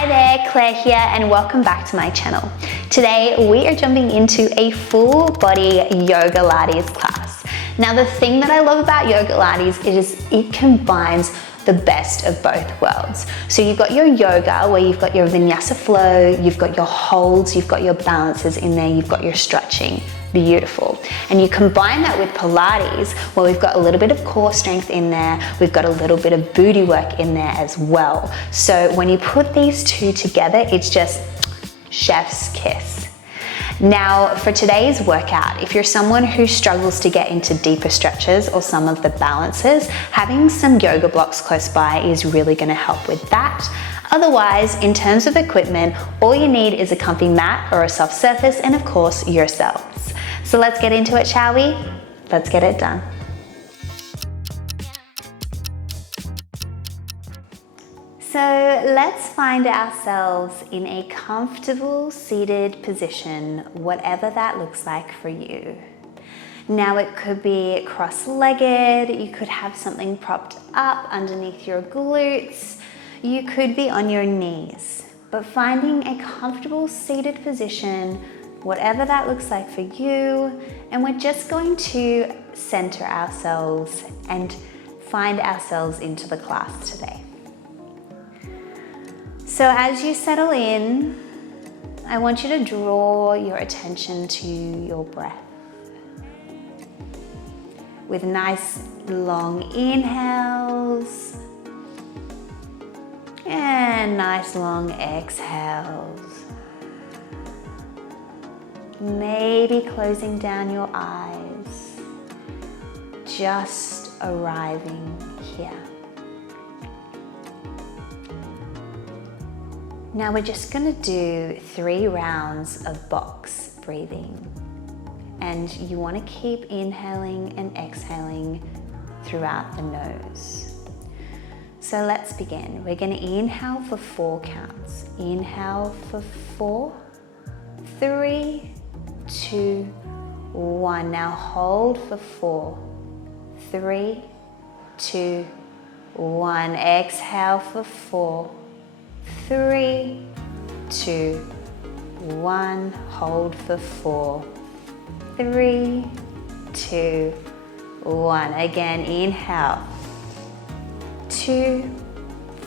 Hi there, Claire here, and welcome back to my channel. Today we are jumping into a full body Yogalates class. Now the thing that I love about Yogalates is it combines the best of both worlds. So you've got your yoga where you've got your Vinyasa Flow, you've got your holds, you've got your balances in there, you've got your stretching. Beautiful. And you combine that with Pilates where we've got a little bit of core strength in there, we've got a little bit of booty work in there as well. So when you put these two together, it's just chef's kiss. Now for today's workout, if you're someone who struggles to get into deeper stretches or some of the balances, having some yoga blocks close by is really going to help with that. Otherwise, in terms of equipment, all you need is a comfy mat or a soft surface and of course yourselves. So let's get into it, shall we? Let's get it done. So let's find ourselves in a comfortable seated position, whatever that looks like for you. Now it could be cross-legged, you could have something propped up underneath your glutes, you could be on your knees, but finding a comfortable seated position, whatever that looks like for you, and we're just going to center ourselves and find ourselves into the class today. So as you settle in, I want you to draw your attention to your breath. With nice long inhales and nice long exhales. Maybe closing down your eyes, just arriving here. Now we're just going to do 3 rounds of box breathing, and you want to keep inhaling and exhaling throughout the nose. So let's begin. We're going to inhale for 4 counts. Inhale for 4, 3, 2, 1. Now hold for 4, 3, 2, 1. Exhale for 4, 3, 2, 1. Hold for 4, 3, 2, 1. Again, inhale. 2,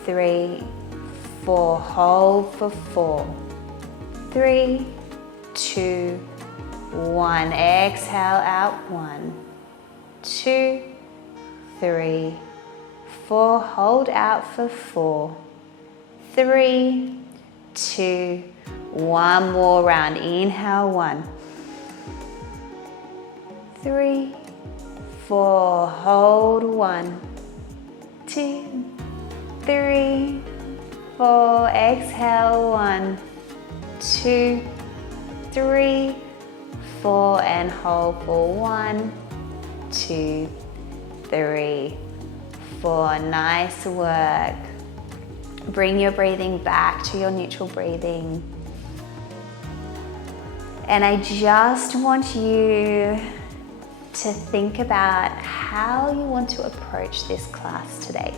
3, 4. Hold for 4, 3, 2, 1. Exhale out. 1, 2, 3, 4. Hold out for 4, 3, 2, 1 more round. Inhale. 1, 3, 4. Hold. 1, 2, 3, 4. Exhale. 1, 2, 3, 4. And hold for 1, 2, 3, 4. Nice work. Bring your breathing back to your neutral breathing. And I just want you to think about how you want to approach this class today.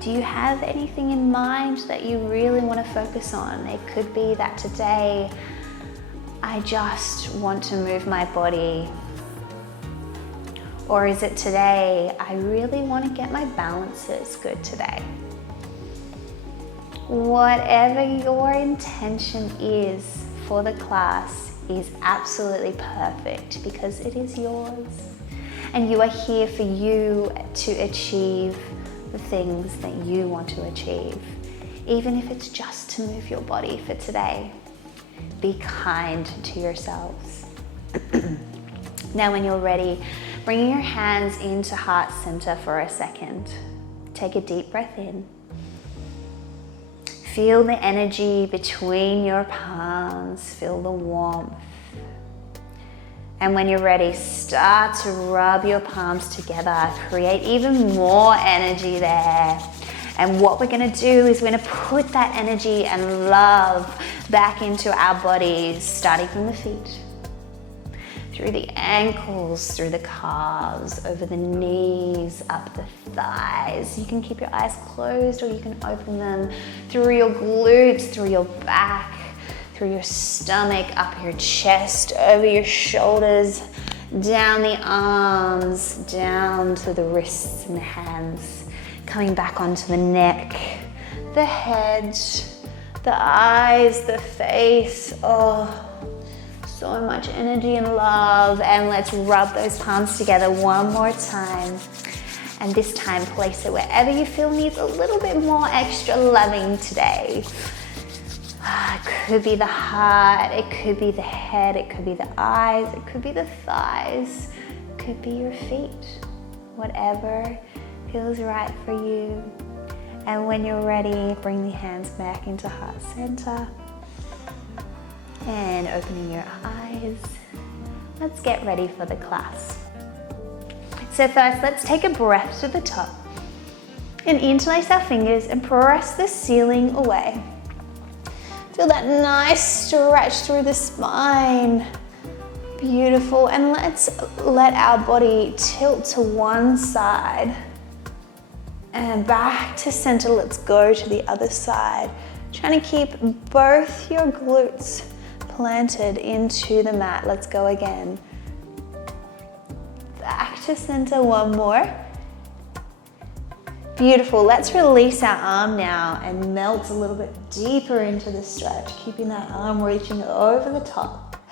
Do you have anything in mind that you really want to focus on? It could be that today I just want to move my body. Or is it today, I really want to get my balances good today? Whatever your intention is for the class is absolutely perfect because it is yours. And you are here for you to achieve the things that you want to achieve. Even if it's just to move your body for today. Be kind to yourselves. Now when you're ready, bring your hands into heart center for a second. Take a deep breath in. Feel the energy between your palms. Feel the warmth. And when you're ready, start to rub your palms together. Create even more energy there. And what we're gonna do is we're gonna put that energy and love back into our bodies, starting from the feet. through the ankles, through the calves, over the knees, up the thighs. You can keep your eyes closed or you can open them, through your glutes, through your back, through your stomach, up your chest, over your shoulders, down the arms, down to the wrists and the hands, coming back onto the neck, the head, the eyes, the face. Oh, so much energy and love. And let's rub those palms together one more time. And this time, place it wherever you feel needs a little bit more extra loving today. It could be the heart, it could be the head, it could be the eyes, it could be the thighs, it could be your feet. Whatever feels right for you. And when you're ready, bring the hands back into heart center. And opening your eyes, let's get ready for the class. So first, let's take a breath to the top and interlace our fingers and press the ceiling away. Feel that nice stretch through the spine. Beautiful. And let's let our body tilt to one side and back to center. Let's go to the other side. Trying to keep both your glutes planted into the mat. Let's go again. Back to center, one more. Beautiful. Let's release our arm now and melt a little bit deeper into the stretch, keeping that arm reaching over the top.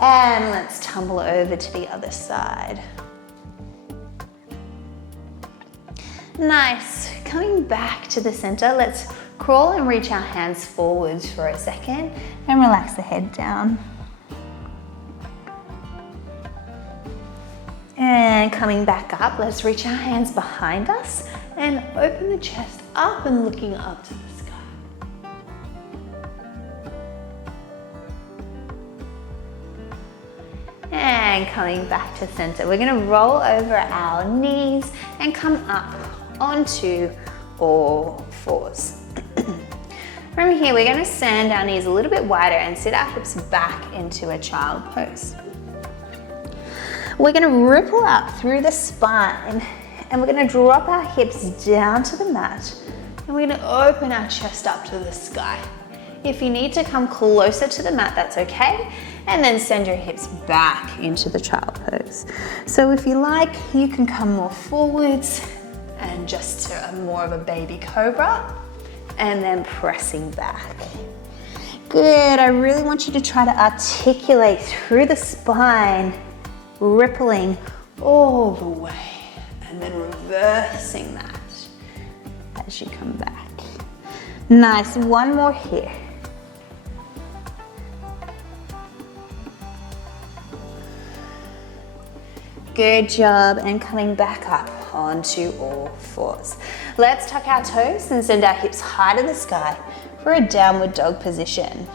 And let's tumble over to the other side. Nice. Coming back to the center, let's crawl and reach our hands forwards for a second and relax the head down. And coming back up, let's reach our hands behind us and open the chest up and looking up to the sky. And coming back to center, we're gonna roll over our knees and come up onto all fours. From here, we're gonna send our knees a little bit wider and sit our hips back into a child pose. We're gonna ripple up through the spine and we're gonna drop our hips down to the mat and we're gonna open our chest up to the sky. If you need to come closer to the mat, that's okay. And then send your hips back into the child pose. So if you like, you can come more forwards and just to more of a baby cobra and then pressing back. Good, I really want you to try to articulate through the spine, rippling all the way and then reversing that as you come back. Nice, one more here. Good job, and coming back up onto all fours. Let's tuck our toes and send our hips high to the sky for a downward dog position.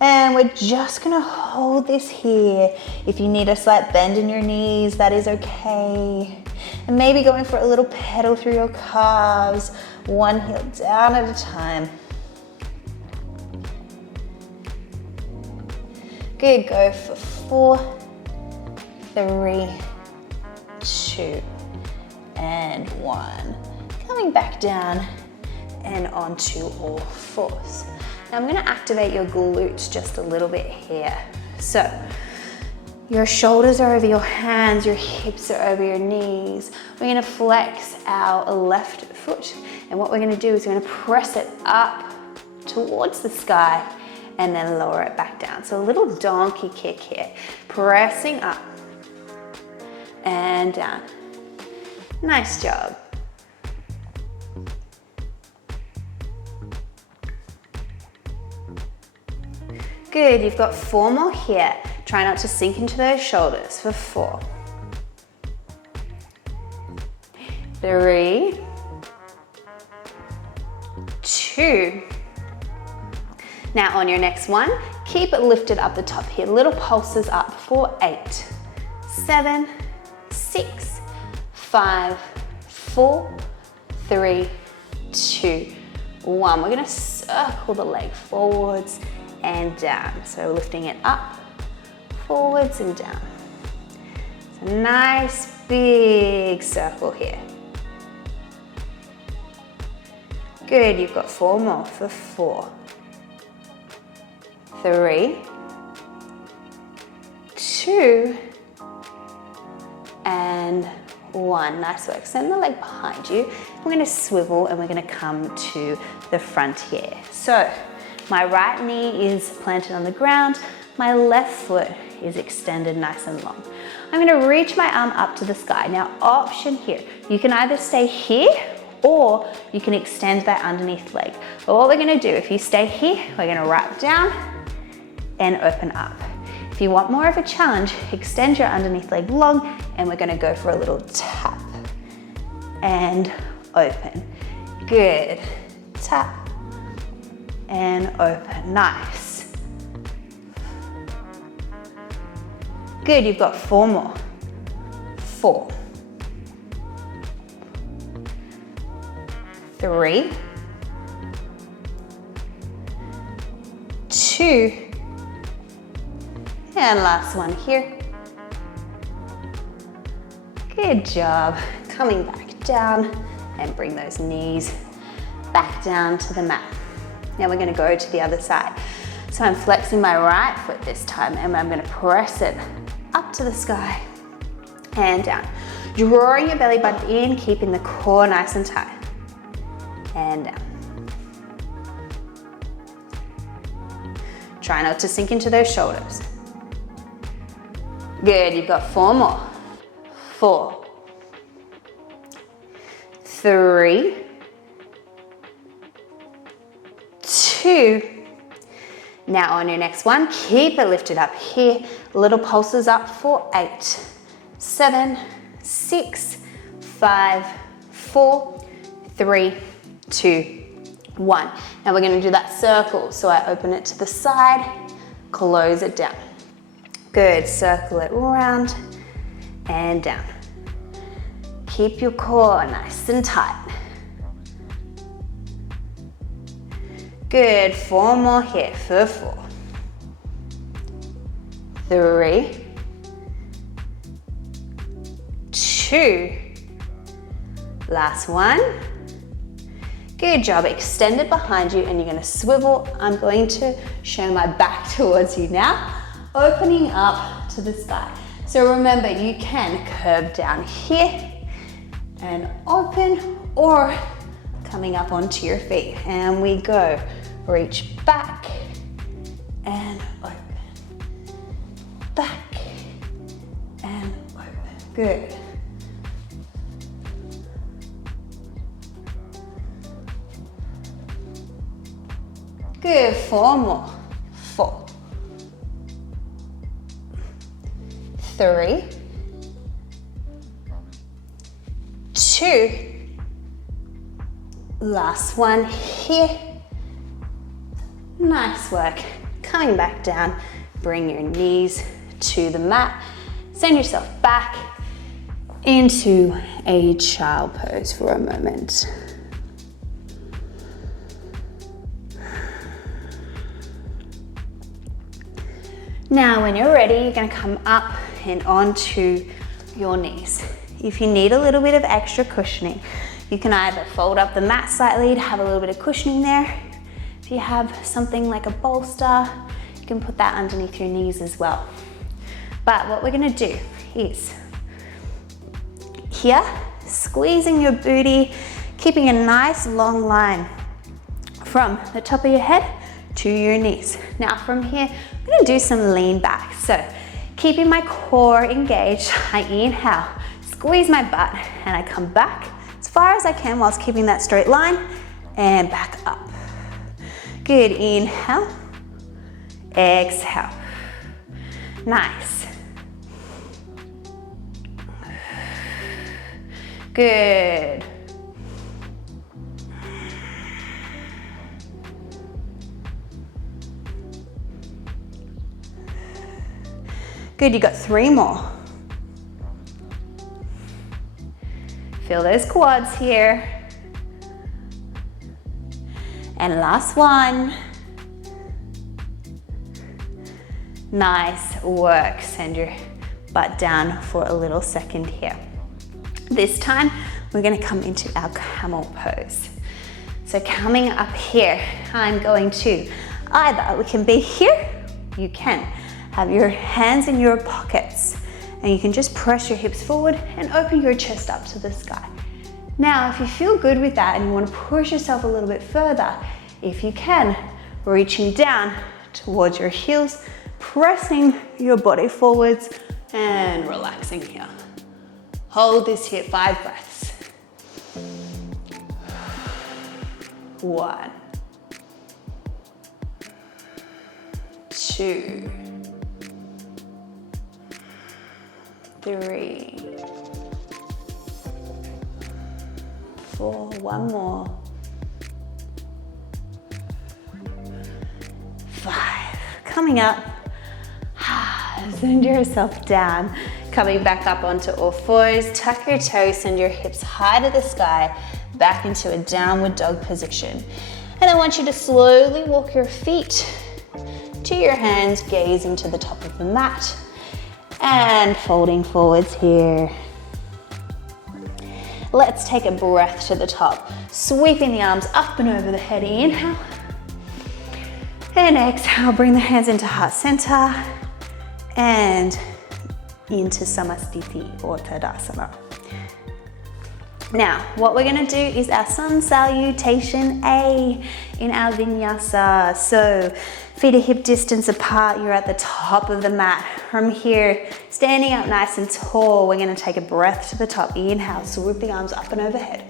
And we're just gonna hold this here. If you need a slight bend in your knees, that is okay. And maybe going for a little pedal through your calves, one heel down at a time. Good, go for 4, 3, 2, and 1. Coming back down and onto all fours. Now I'm gonna activate your glutes just a little bit here. So your shoulders are over your hands, your hips are over your knees. We're gonna flex our left foot. And what we're gonna do is we're gonna press it up towards the sky and then lower it back down. So a little donkey kick here. Pressing up and down. Nice job. Good, you've got 4 more here. Try not to sink into those shoulders for 4, 3, 2. Now on your next one, keep it lifted up the top here. Little pulses up for 8, 7, 6, 5, 4, 3, 2, 1. We're gonna circle the leg forwards and down. So lifting it up, forwards and down. It's a nice big circle here. Good, you've got 4 more for 4, 3, 2, and 1. Nice work. Send the leg behind you. We're going to swivel and we're going to come to the front here. So my right knee is planted on the ground. My left foot is extended nice and long. I'm going to reach my arm up to the sky. Now, option here. You can either stay here or you can extend that underneath leg. But what we're going to do, if you stay here, we're going to wrap down and open up. If you want more of a challenge, extend your underneath leg long, and we're going to go for a little tap and open. Good. Tap and open. Nice. Good, you've got 4 more. 4, 3, 2, and last one here. Good job. Coming back down and bring those knees back down to the mat. Now we're going to go to the other side. So I'm flexing my right foot this time and I'm going to press it up to the sky and down. Drawing your belly button in, keeping the core nice and tight. And down. Try not to sink into those shoulders. Good, you've got 4 more. 4, 3, 2. Now on your next one, keep it lifted up here. Little pulses up for 8, 7, 6, 5, 4, 3, 2, 1. Now we're going to do that circle. So I open it to the side, close it down. Good, circle it around and down. Keep your core nice and tight. Good, 4 more here for 4, 3, 2, last one. Good job, extend it behind you and you're going to swivel. I'm going to show my back towards you now, opening up to the sky. So remember, you can curve down here and open, or coming up onto your feet. And we go, reach back and open, back and open. Good. Good, 4 more. 4, 3, 2, last one here. Nice work. Coming back down, bring your knees to the mat. Send yourself back into a child pose for a moment. Now, when you're ready, you're going to come up and onto your knees. If you need a little bit of extra cushioning, you can either fold up the mat slightly to have a little bit of cushioning there. If you have something like a bolster, you can put that underneath your knees as well. But what we're going to do is here, squeezing your booty, keeping a nice long line from the top of your head to your knees. Now from here, I'm going to do some lean back. So keeping my core engaged, I inhale, squeeze my butt, and I come back as far as I can whilst keeping that straight line and back up. Good, inhale, exhale. Nice. Good. Good, you got 3 more. Feel those quads here. And last one. Nice work. Send your butt down for a little second here. This time, we're gonna come into our camel pose. So coming up here, I'm going to either, we can be here, you can have your hands in your pockets and you can just press your hips forward and open your chest up to the sky. Now, if you feel good with that and you want to push yourself a little bit further, if you can, reaching down towards your heels, pressing your body forwards and relaxing here. Hold this here, 5 breaths. 1, 2, 3, 4, one more, 5, coming up, send yourself down, coming back up onto all fours, tuck your toes, send your hips high to the sky, back into a downward dog position. And I want you to slowly walk your feet to your hands, gazing to the top of the mat, and folding forwards here. Let's take a breath to the top, sweeping the arms up and over the head, inhale. And exhale, bring the hands into heart center and into Samasthiti or Tadasana. Now, what we're gonna do is our sun salutation A in our Vinyasa. So, feet are hip distance apart, you're at the top of the mat. From here, standing up nice and tall, we're gonna take a breath to the top. Inhale, swoop the arms up and overhead.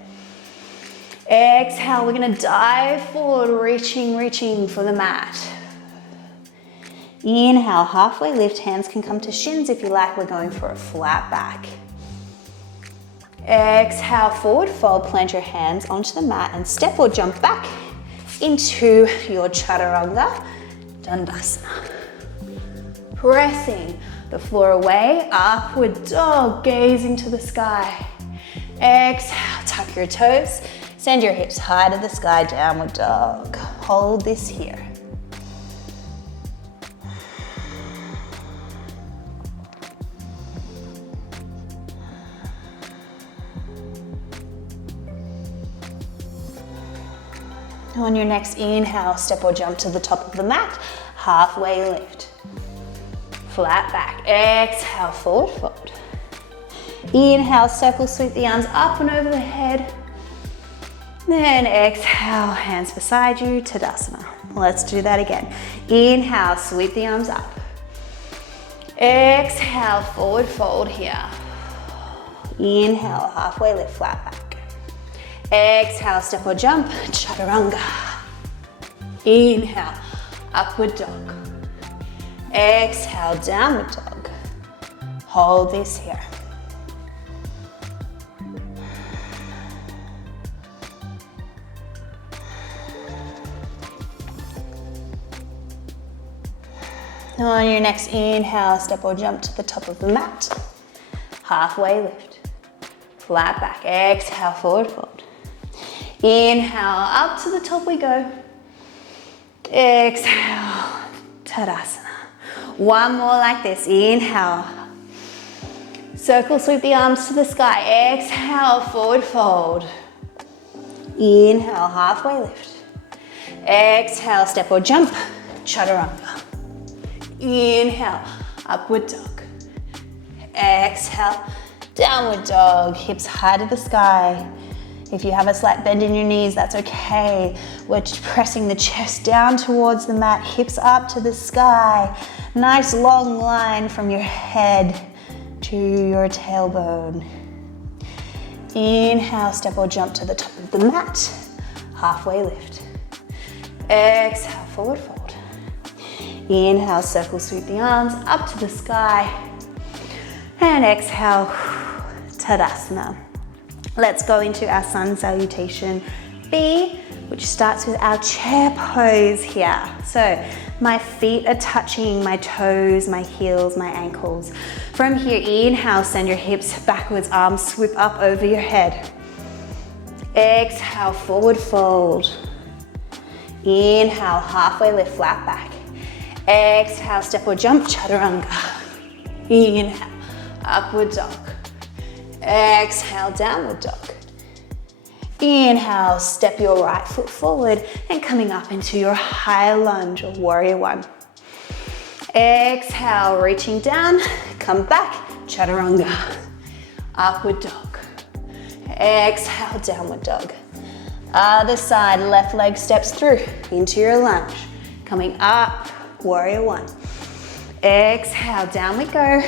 Exhale, we're gonna dive forward, reaching for the mat. Inhale, halfway lift, hands can come to shins if you like. We're going for a flat back. Exhale, forward fold, plant your hands onto the mat and step or jump back into your chaturanga dandasana. Pressing the floor away, upward dog, gazing to the sky. Exhale, tuck your toes, send your hips high to the sky, downward dog. Hold this here. On your next inhale, step or jump to the top of the mat, halfway lift. Flat back, exhale, forward fold. Inhale, circle, sweep the arms up and over the head. Then exhale, hands beside you, Tadasana. Let's do that again. Inhale, sweep the arms up. Exhale, forward fold here. Inhale, halfway lift, flat back. Exhale, step or jump, chaturanga. Inhale, upward dog. Exhale, downward dog. Hold this here. On your next inhale, step or jump to the top of the mat. Halfway lift. Flat back. Exhale, forward fold. Inhale, up to the top we go. Exhale, Tadasana. One more like this. Inhale. Circle, sweep the arms to the sky. Exhale, forward fold. Inhale, halfway lift. Exhale, step or jump, chaturanga. Inhale, upward dog. Exhale, downward dog, hips high to the sky. If you have a slight bend in your knees, that's okay. We're just pressing the chest down towards the mat, hips up to the sky. Nice long line from your head to your tailbone. Inhale, step or jump to the top of the mat. Halfway lift. Exhale, forward fold. Inhale, circle, sweep the arms up to the sky. And exhale, Tadasana. Let's go into our sun salutation B, which starts with our chair pose here. So my feet are touching my toes, my heels, my ankles. From here, inhale, send your hips backwards, arms swoop up over your head. Exhale, forward fold. Inhale, halfway lift, flat back. Exhale, step or jump, chaturanga. Inhale, upward dog. Exhale, downward dog. Inhale, step your right foot forward and coming up into your high lunge or warrior one. Exhale, reaching down, come back, chaturanga. Upward dog. Exhale, downward dog. Other side, left leg steps through into your lunge. Coming up, warrior one. Exhale, down we go.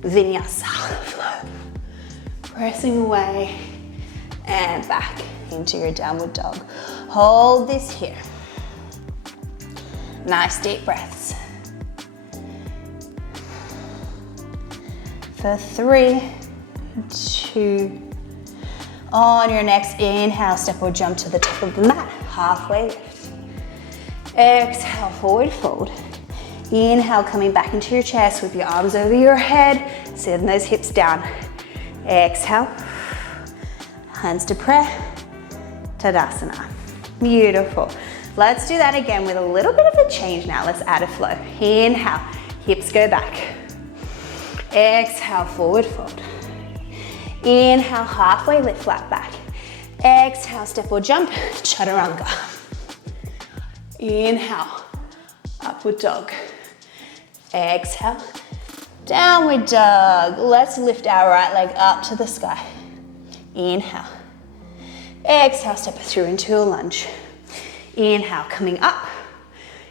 Vinyasa Flow. Pressing away and back into your downward dog. Hold this here. Nice deep breaths. For 3, 2. On your next inhale, step or jump to the top of the mat. Halfway lift. Exhale, forward fold. Inhale, coming back into your chest with your arms over your head. Send those hips down. Exhale. Hands to prayer. Tadasana. Beautiful. Let's do that again with a little bit of a change now. Let's add a flow. Inhale, hips go back. Exhale, forward fold. Inhale, halfway lift, flat back. Exhale, step or jump, chaturanga. Inhale, upward dog. Exhale, downward dog. Let's lift our right leg up to the sky. Inhale. Exhale, step it through into a lunge. Inhale, coming up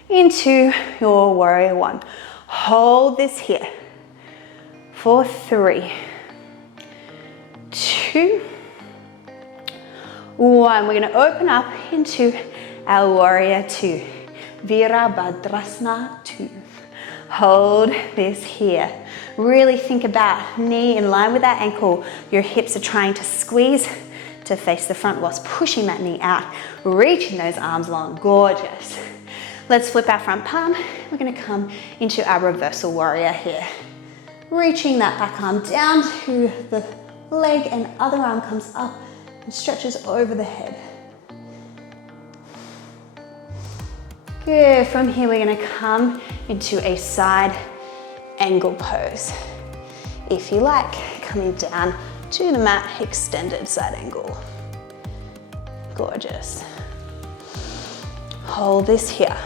into your warrior one. Hold this here for 3, 2, 1. We're going to open up into our warrior two. Virabhadrasana 2. Hold this here. Really think about knee in line with that ankle. Your hips are trying to squeeze to face the front whilst pushing that knee out, reaching those arms long. Gorgeous. Let's flip our front palm. We're going to come into our reversal warrior here. Reaching that back arm down to the leg and other arm comes up and stretches over the head. Good. From here, we're going to come into a side angle pose. If you like, coming down to the mat, extended side angle. Gorgeous. Hold this here.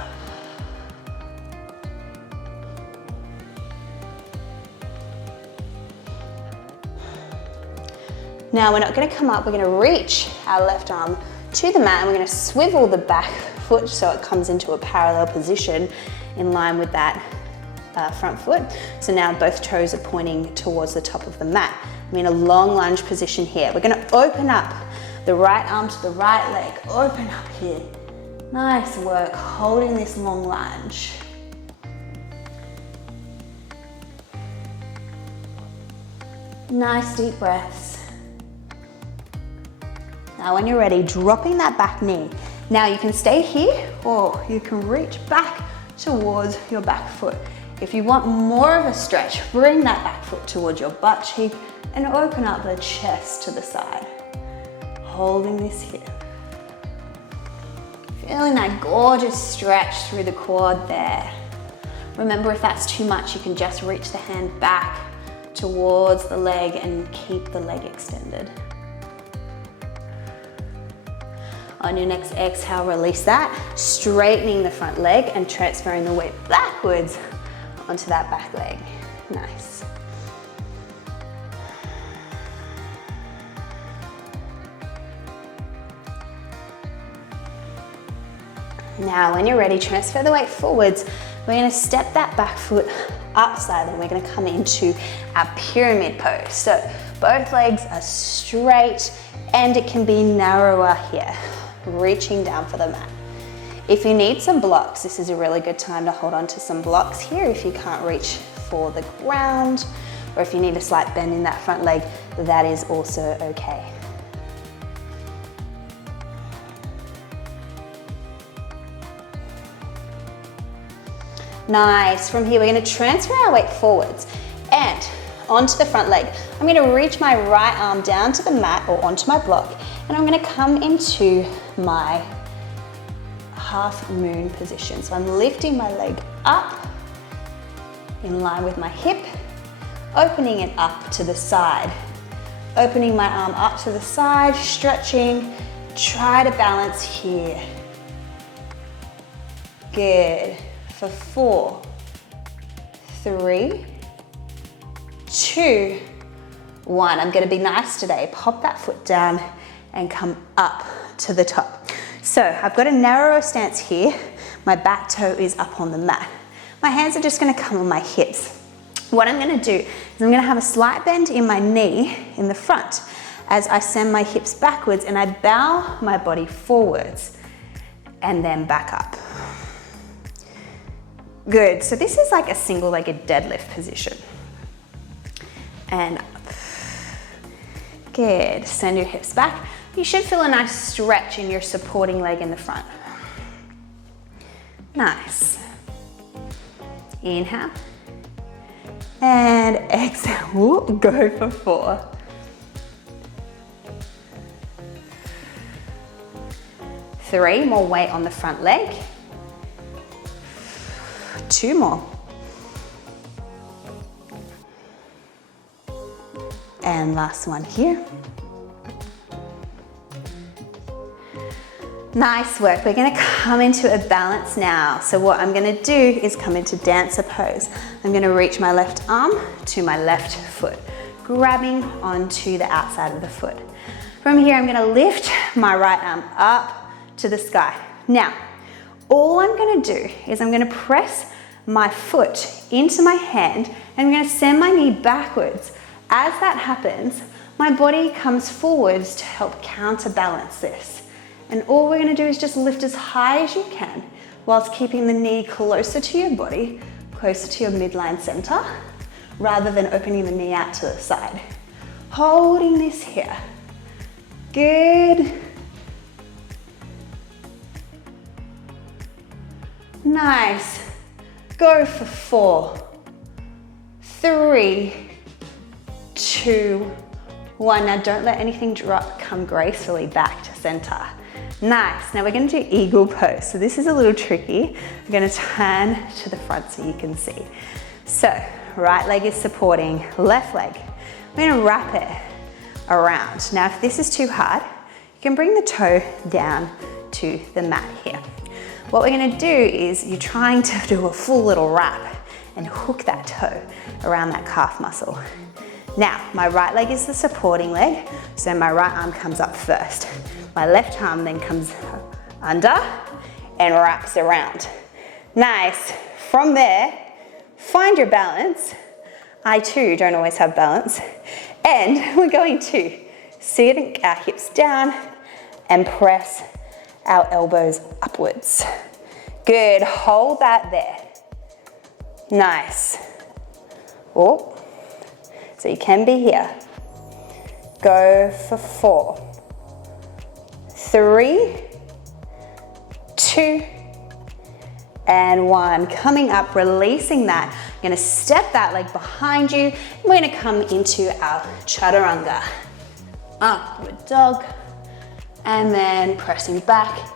Now we're not going to come up, we're going to reach our left arm to the mat and we're going to swivel the back foot so it comes into a parallel position in line with that front foot. So now both toes are pointing towards the top of the mat. I'm in a long lunge position here. We're going to open up the right arm to the right leg. Open up here. Nice work, holding this long lunge. Nice deep breaths. Now when you're ready, dropping that back knee. Now you can stay here or you can reach back towards your back foot. If you want more of a stretch, bring that back foot towards your butt cheek and open up the chest to the side. Holding this here. Feeling that gorgeous stretch through the quad there. Remember, if that's too much, you can just reach the hand back towards the leg and keep the leg extended. On your next exhale, release that, straightening the front leg and transferring the weight backwards onto that back leg. Nice. Now, when you're ready, transfer the weight forwards. We're going to step that back foot upside and we're going to come into our pyramid pose. So both legs are straight and it can be narrower here, reaching down for the mat. If you need some blocks, this is a really good time to hold on to some blocks here if you can't reach for the ground, or if you need a slight bend in that front leg, that is also okay. Nice. From here, we're going to transfer our weight forwards and onto the front leg. I'm going to reach my right arm down to the mat or onto my block, and I'm going to come into my half moon position. So I'm lifting my leg up in line with my hip, opening it up to the side, opening my arm up to the side, stretching, try to balance here. Good. For 4, 3, 2, 1. I'm gonna be nice today. Pop that foot down and come up to the top. So I've got a narrower stance here. My back toe is up on the mat. My hands are just gonna come on my hips. What I'm gonna do is I'm gonna have a slight bend in my knee in the front as I send my hips backwards and I bow my body forwards and then back up. Good, so this is like a single-legged deadlift position. And up. Good, send your hips back. You should feel a nice stretch in your supporting leg in the front. Nice. Inhale. And exhale. Ooh, go for 4. 3, more weight on the front leg. 2 more. And last one here. Nice work. We're gonna come into a balance now. So what I'm gonna do is come into dancer pose. I'm gonna reach my left arm to my left foot, grabbing onto the outside of the foot. From here, I'm gonna lift my right arm up to the sky. Now, all I'm gonna do is I'm gonna press my foot into my hand and I'm gonna send my knee backwards. As that happens, my body comes forwards to help counterbalance this. And all we're gonna do is just lift as high as you can whilst keeping the knee closer to your body, closer to your midline center, rather than opening the knee out to the side. Holding this here. Good. Nice. Go for 4, 3, 2, 1. Now don't let anything drop, come gracefully back to center. Nice, now we're gonna do eagle pose. So this is a little tricky. I'm gonna turn to the front so you can see. So, right leg is supporting, left leg. We're gonna wrap it around. Now if this is too hard, you can bring the toe down to the mat here. What we're gonna do is you're trying to do a full little wrap and hook that toe around that calf muscle. Now, my right leg is the supporting leg, so my right arm comes up first. My left arm then comes under and wraps around. Nice. From there, find your balance. I too don't always have balance. And we're going to sink our hips down and press our elbows upwards. Good, hold that there. Nice. Oh, so you can be here. Go for 4, 3, 2, and 1. Coming up, releasing that. You're gonna step that leg behind you. And we're gonna come into our chaturanga. Upward dog. And then pressing back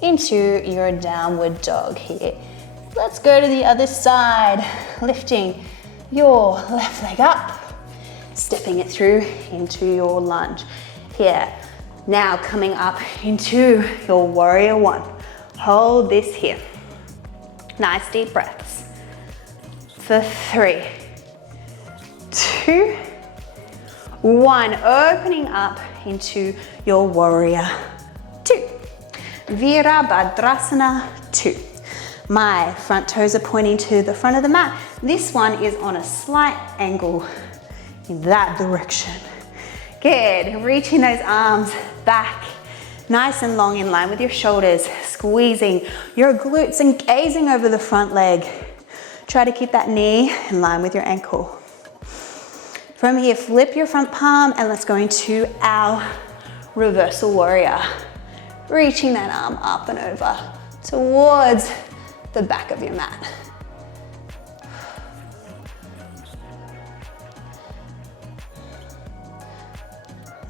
into your downward dog here. Let's go to the other side. Lifting your left leg up. Stepping it through into your lunge. Here. Now coming up into your warrior 1. Hold this here. Nice deep breaths. For 3, 2, 1. Opening up into your warrior 2. Virabhadrasana 2. My front toes are pointing to the front of the mat. This one is on a slight angle in that direction. Good, reaching those arms back, nice and long in line with your shoulders, squeezing your glutes and gazing over the front leg. Try to keep that knee in line with your ankle. From here, flip your front palm and let's go into our reversal warrior. Reaching that arm up and over towards the back of your mat.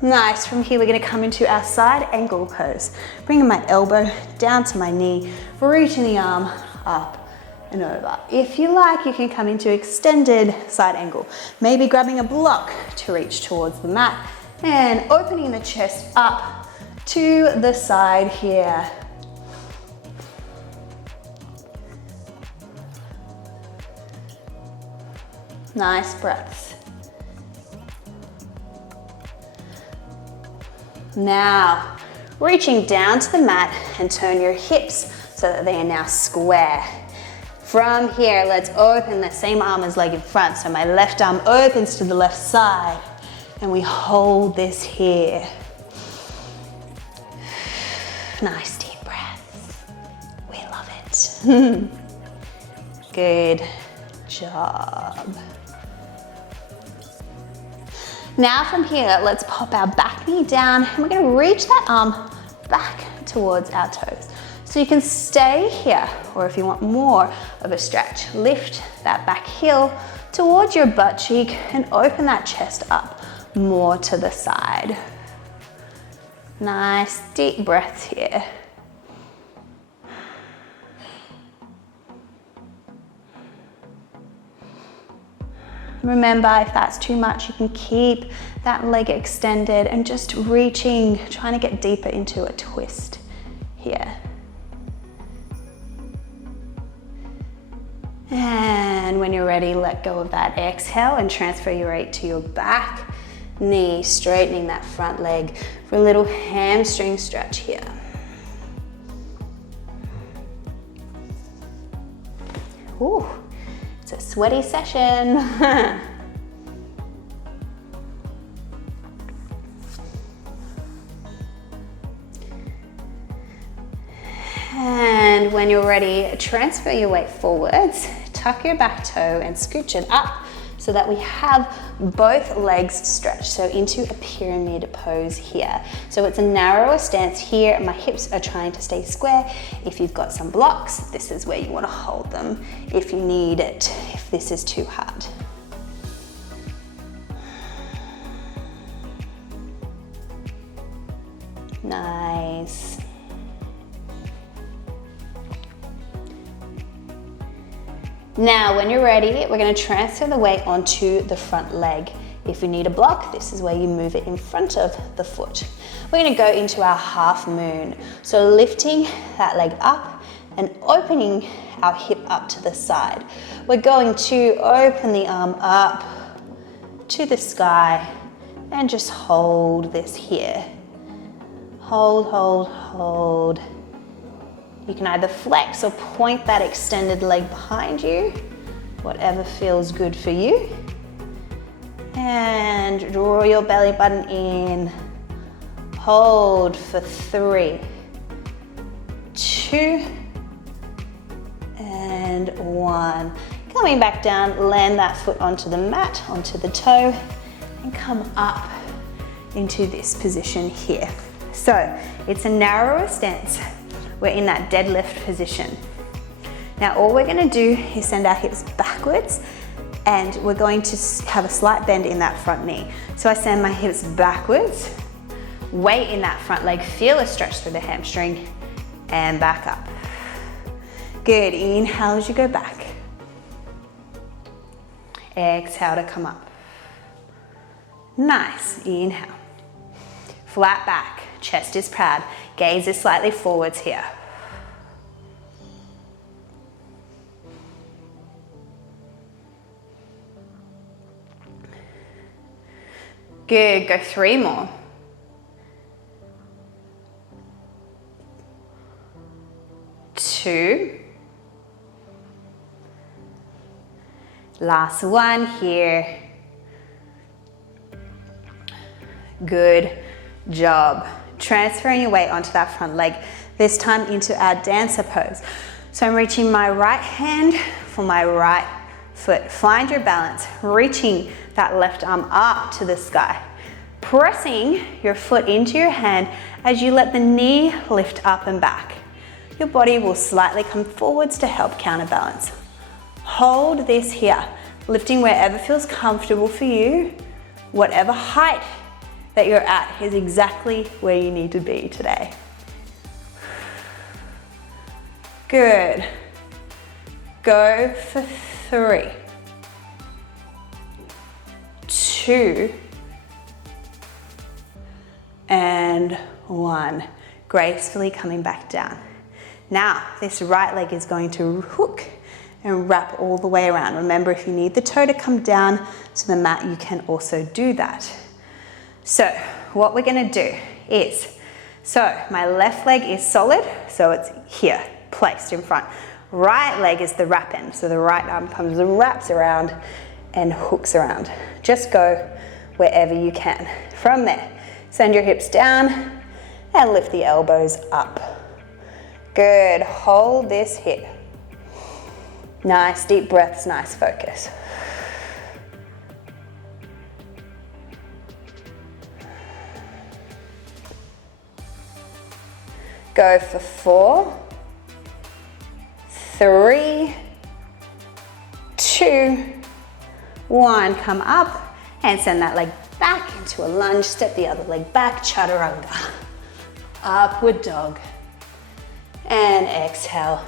Nice. From here, we're going to come into our side angle pose. Bringing my elbow down to my knee, reaching the arm up and over. If you like, you can come into extended side angle. Maybe grabbing a block to reach towards the mat and opening the chest up to the side here. Nice breaths. Now, reaching down to the mat and turn your hips so that they are now square. From here, let's open the same arm as leg in front. So my left arm opens to the left side and we hold this here. Nice deep breaths. We love it. Good job. Now from here, let's pop our back knee down and we're going to reach that arm back towards our toes. So you can stay here, or if you want more of a stretch, lift that back heel towards your butt cheek and open that chest up more to the side. Nice deep breaths here. Remember, if that's too much, you can keep that leg extended and just reaching, trying to get deeper into a twist here. And when you're ready, let go of that exhale and transfer your weight to your back knee, straightening that front leg for a little hamstring stretch here. Ooh. It's a sweaty session. And when you're ready, transfer your weight forwards, tuck your back toe and scooch it up so that we have both legs stretched, so into a pyramid pose here. So it's a narrower stance here. My hips are trying to stay square. If you've got some blocks, this is where you want to hold them if you need it, if this is too hard. Nice. Now, when you're ready, we're going to transfer the weight onto the front leg. If you need a block, this is where you move it in front of the foot. We're going to go into our half moon. So lifting that leg up and opening our hip up to the side. We're going to open the arm up to the sky and just hold this here. Hold, hold, hold. You can either flex or point that extended leg behind you, whatever feels good for you. And draw your belly button in. Hold for 3, 2, and 1. Coming back down, land that foot onto the mat, onto the toe, and come up into this position here. So it's a narrower stance. We're in that deadlift position. Now all we're going to do is send our hips backwards and we're going to have a slight bend in that front knee. So I send my hips backwards, weight in that front leg, feel a stretch through the hamstring and back up. Good, inhale as you go back. Exhale to come up. Nice, inhale. Flat back, chest is proud, gaze is slightly forwards here. Good, go 3 more. Two. Last one here. Good job. Transferring your weight onto that front leg, this time into our dancer pose. So I'm reaching my right hand for my right foot. Find your balance, reaching that left arm up to the sky. Pressing your foot into your hand as you let the knee lift up and back. Your body will slightly come forwards to help counterbalance. Hold this here, lifting wherever feels comfortable for you, whatever height that you're at is exactly where you need to be today. Good. Go for 3, 2, and 1. Gracefully coming back down. Now, this right leg is going to hook and wrap all the way around. Remember, if you need the toe to come down to the mat, you can also do that. So, what we're gonna do is, my left leg is solid, so it's here, placed in front. Right leg is the wrap end, so the right arm comes and wraps around and hooks around. Just go wherever you can. From there, send your hips down and lift the elbows up. Good, hold this here. Nice deep breaths, nice focus. Go for 4, 3, 2, 1. Come up and send that leg back into a lunge. Step the other leg back, chaturanga. Upward dog. And exhale.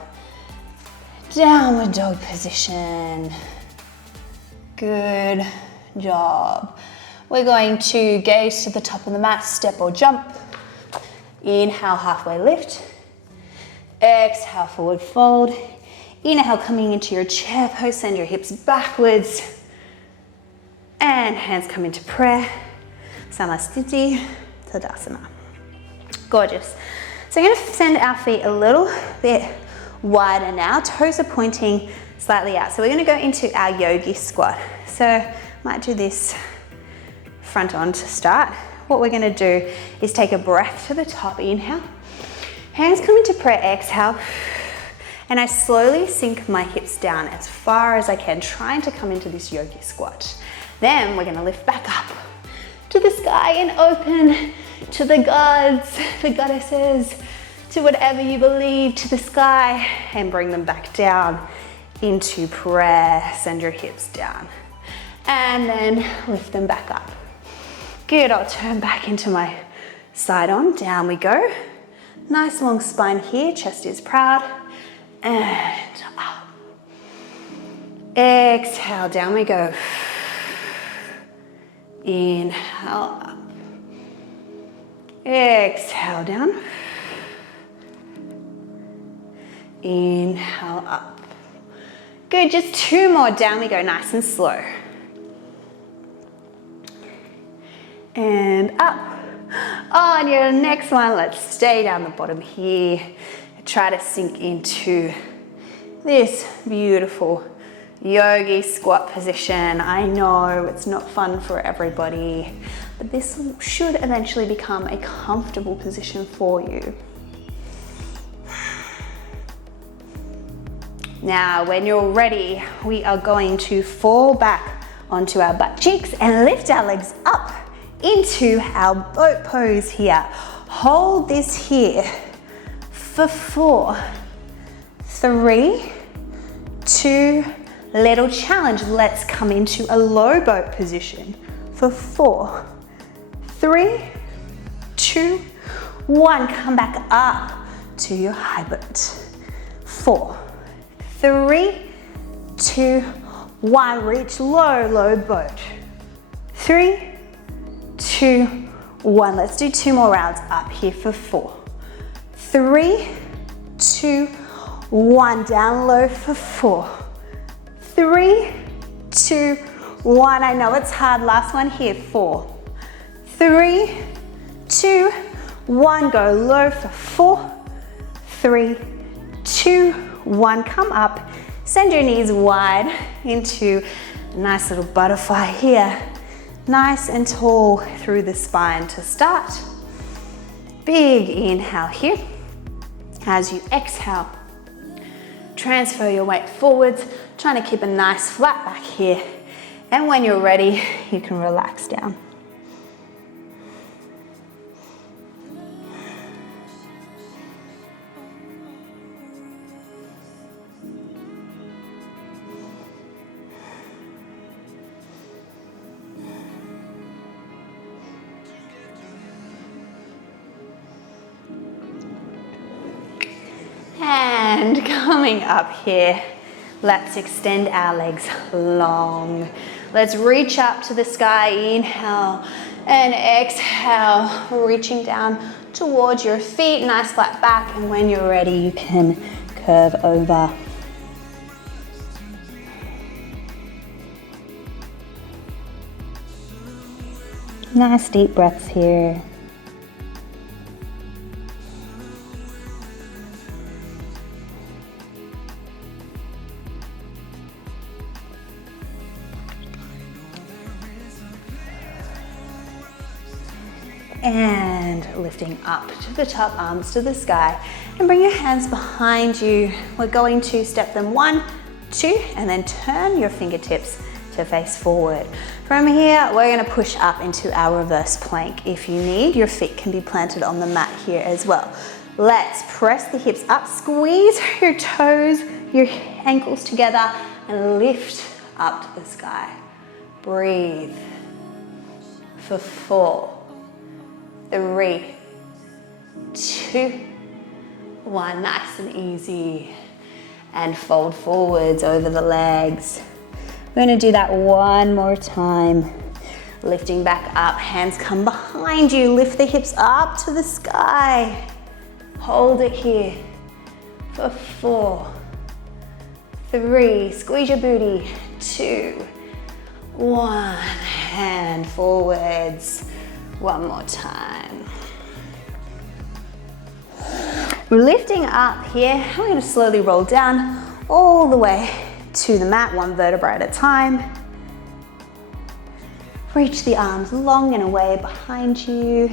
Downward dog position. Good job. We're going to gaze to the top of the mat, step or jump. Inhale, halfway lift. Exhale, forward fold. Inhale, coming into your chair pose, send your hips backwards. And hands come into prayer. Samasthiti, Tadasana. Gorgeous. So I'm going to send our feet a little bit wider now. Toes are pointing slightly out. So we're going to go into our yogi squat. So might do this front on to start. What we're going to do is take a breath to the top. Inhale. Hands come into prayer. Exhale. And I slowly sink my hips down as far as I can, trying to come into this yogi squat. Then we're going to lift back up to the sky and open to the gods, the goddesses, to whatever you believe, to the sky, and bring them back down into prayer. Send your hips down. And then lift them back up. Good, I'll turn back into my side on. Down we go. Nice long spine here, chest is proud. And up. Exhale, down we go. Inhale, up. Exhale, down. Inhale, up. Good, just 2 more. Down we go, nice and slow. And up. On your next one, let's stay down the bottom here. Try to sink into this beautiful yogi squat position. I know it's not fun for everybody, but this should eventually become a comfortable position for you. Now, when you're ready, we are going to fall back onto our butt cheeks and lift our legs up into our boat pose here. Hold this here for 4, 3, 2, little challenge. Let's come into a low boat position for 4, 3, 2, 1. Come back up to your high boat. 4, 3, 2, 1. Reach low, low boat. 3, 2, 1. Let's do 2 more rounds up here for 4, 3, 2, 1. Down low for 4, 3, 2, 1. I know it's hard. Last one here. 4, 3, 2, 1. Go low for 4, 3, 2, 1. Come up. Send your knees wide into a nice little butterfly here. Nice and tall through the spine to start. Big inhale here. As you exhale, transfer your weight forwards, trying to keep a nice flat back here. And when you're ready, you can relax down. And coming up here, let's extend our legs long. Let's reach up to the sky, inhale and exhale, reaching down towards your feet, nice flat back, and when you're ready, you can curve over. Nice deep breaths here. And lifting up to the top, arms to the sky, and bring your hands behind you. We're going to step them 1, 2, and then turn your fingertips to face forward. From here, we're going to push up into our reverse plank. If you need, your feet can be planted on the mat here as well. Let's press the hips up, squeeze your toes, your ankles together, and lift up to the sky. Breathe for 4, 3, 2, 1. Nice and easy. And fold forwards over the legs. We're going to do that one more time. Lifting back up, hands come behind you. Lift the hips up to the sky. Hold it here for 4, 3, squeeze your booty, 2, 1, hand forwards. One more time. We're lifting up here. We're going to slowly roll down all the way to the mat, one vertebra at a time. Reach the arms long and away behind you.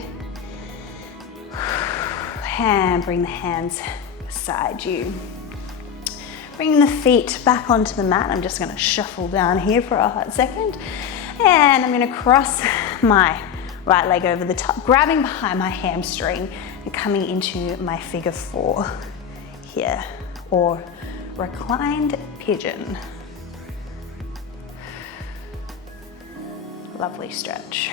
And bring the hands beside you. Bring the feet back onto the mat. I'm just going to shuffle down here for a hot second. And I'm going to cross my right leg over the top, grabbing behind my hamstring and coming into my figure 4 here, or reclined pigeon. Lovely stretch.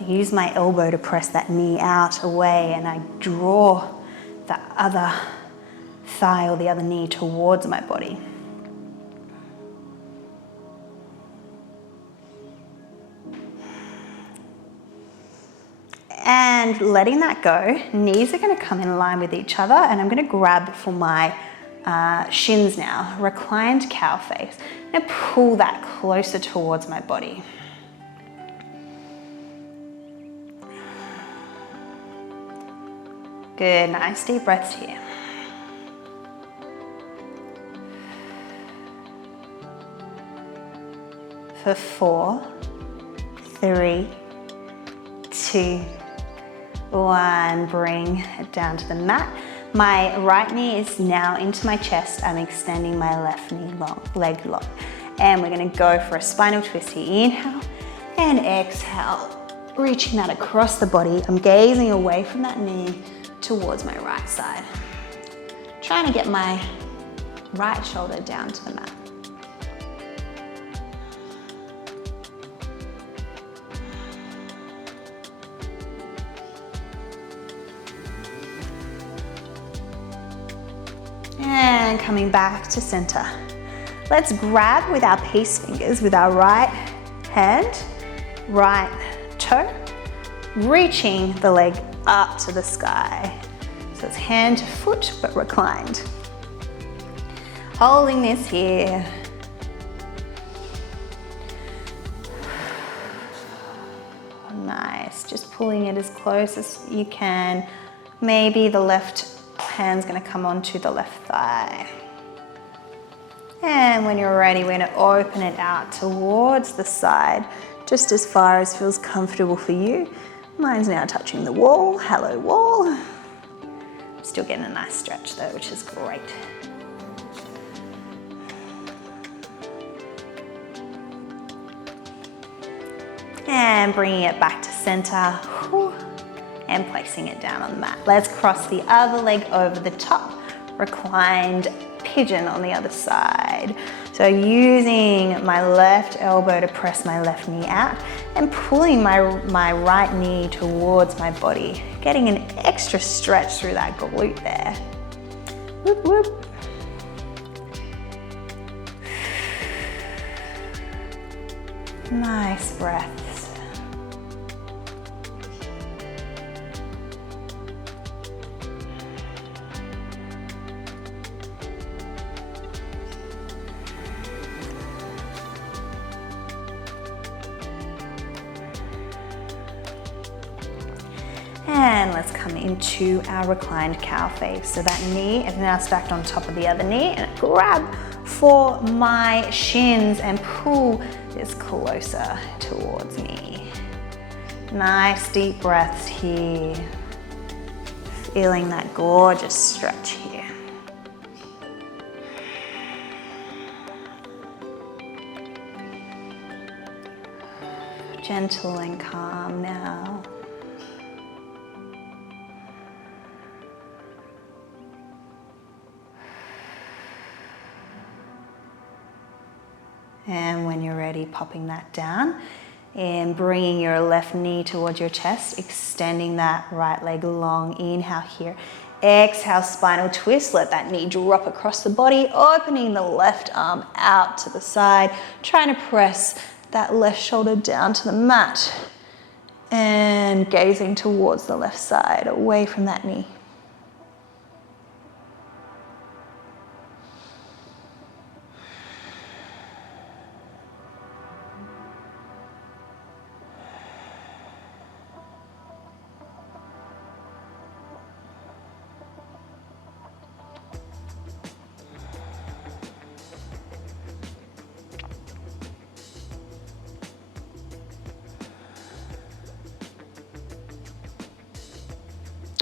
I use my elbow to press that knee out, away, and I draw the other thigh or the other knee towards my body. And letting that go, knees are going to come in line with each other, and I'm going to grab for my shins now, reclined cow face, and pull that closer towards my body. Good, nice deep breaths here. For 4, 3, 2, 1, bring it down to the mat. My right knee is now into my chest. I'm extending my left knee long, leg long. And we're gonna go for a spinal twist here. Inhale and exhale. Reaching that across the body. I'm gazing away from that knee towards my right side. Trying to get my right shoulder down to the mat. And coming back to center. Let's grab with our peace fingers with our right hand, right toe, reaching the leg up to the sky. So it's hand to foot, but reclined. Holding this here. Nice, just pulling it as close as you can. Maybe the left hand's gonna come onto the left thigh. And when you're ready, we're gonna open it out towards the side, just as far as feels comfortable for you. Mine's now touching the wall. Hello, wall. Still getting a nice stretch though, which is great. And bringing it back to center. And placing it down on the mat. Let's cross the other leg over the top. Reclined pigeon on the other side. So using my left elbow to press my left knee out and pulling my right knee towards my body, getting an extra stretch through that glute there. Whoop, whoop. Nice breaths. And let's come into our reclined cow face. So that knee is now stacked on top of the other knee, and grab for my shins and pull this closer towards me. Nice deep breaths here. Feeling that gorgeous stretch here. Gentle and calm now. And when you're ready, popping that down and bringing your left knee towards your chest, extending that right leg long. Inhale here. Exhale, spinal twist. Let that knee drop across the body, opening the left arm out to the side, trying to press that left shoulder down to the mat and gazing towards the left side, away from that knee.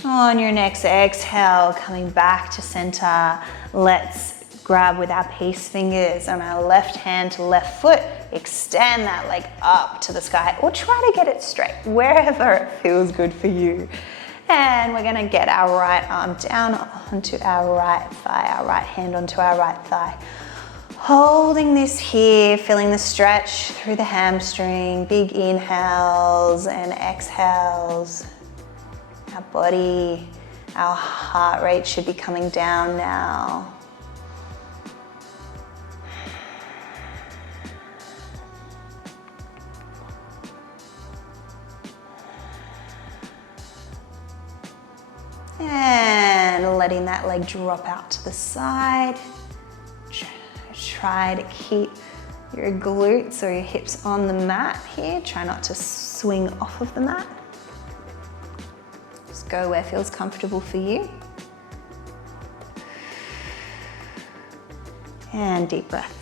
On your next exhale, coming back to center, let's grab with our peace fingers on our left hand to left foot, extend that leg up to the sky, or try to get it straight, wherever it feels good for you. And we're gonna get our right arm down onto our right thigh, our right hand onto our right thigh. Holding this here, feeling the stretch through the hamstring, big inhales and exhales. Our body, our heart rate should be coming down now. And letting that leg drop out to the side. Try to keep your glutes or your hips on the mat here. Try not to swing off of the mat. Go where feels comfortable for you. And deep breaths.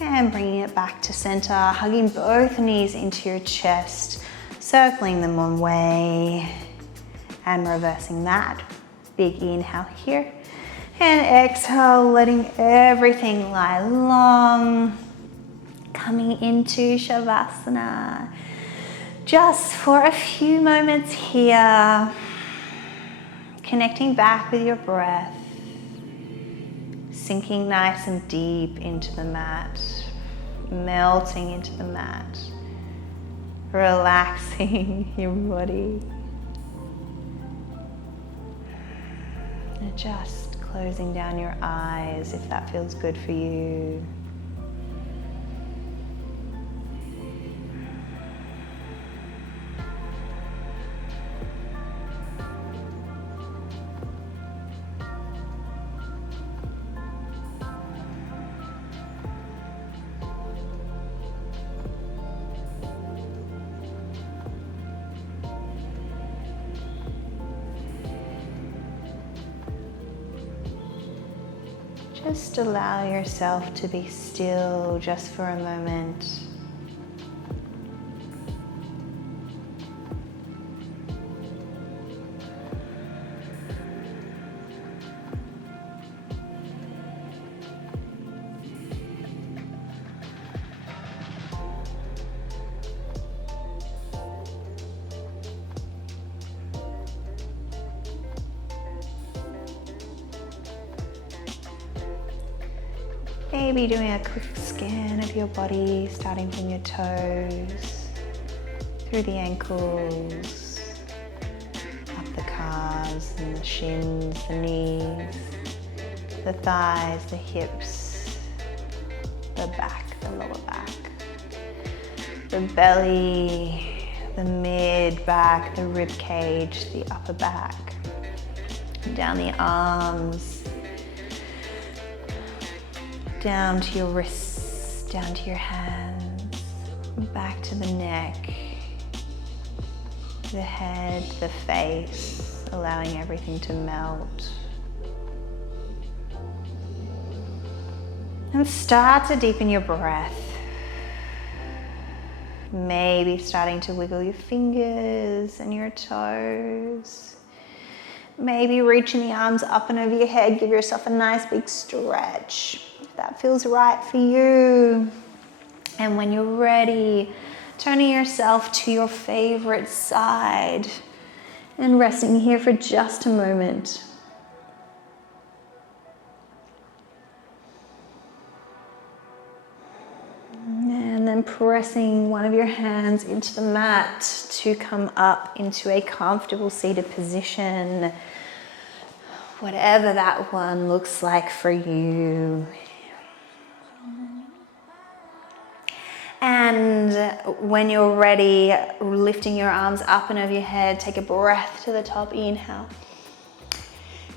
And bringing it back to center, hugging both knees into your chest, circling them one way, and reversing that. Big inhale here, and exhale, letting everything lie long, coming into Savasana. Just for a few moments here, connecting back with your breath, sinking nice and deep into the mat, melting into the mat, relaxing your body. And just closing down your eyes if that feels good for you. Just allow yourself to be still just for a moment. maybe doing a quick scan of your body, starting from your toes, through the ankles, up the calves and the shins, the knees, the thighs, the hips, the back, the lower back, the belly, the mid back, the rib cage, the upper back, down the arms, down to your wrists, down to your hands, back to the neck, the head, the face, allowing everything to melt. And start to deepen your breath. Maybe starting to wiggle your fingers and your toes. Maybe reaching the arms up and over your head. Give yourself a nice big stretch if that feels right for you. And when you're ready, turning yourself to your favorite side and resting here for just a moment. And then pressing one of your hands into the mat to come up into a comfortable seated position, whatever that one looks like for you. And when you're ready, lifting your arms up and over your head, take a breath to the top, inhale.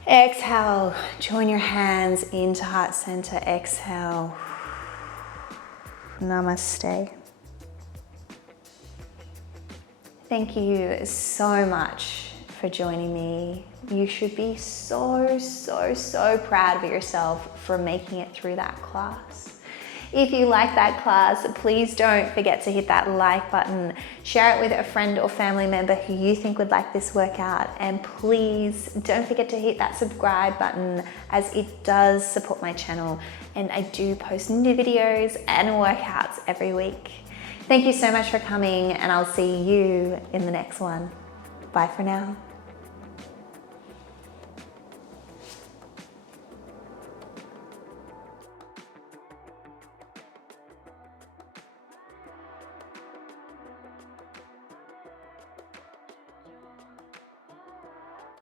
Exhale, join your hands into heart center, exhale. Namaste. Thank you so much for joining me. You should be so proud of yourself for making it through that class. If you like that class, please don't forget to hit that like button, share it with a friend or family member who you think would like this workout, and please don't forget to hit that subscribe button, as it does support my channel and I do post new videos and workouts every week. Thank you so much for coming, and I'll see you in the next one. Bye for now.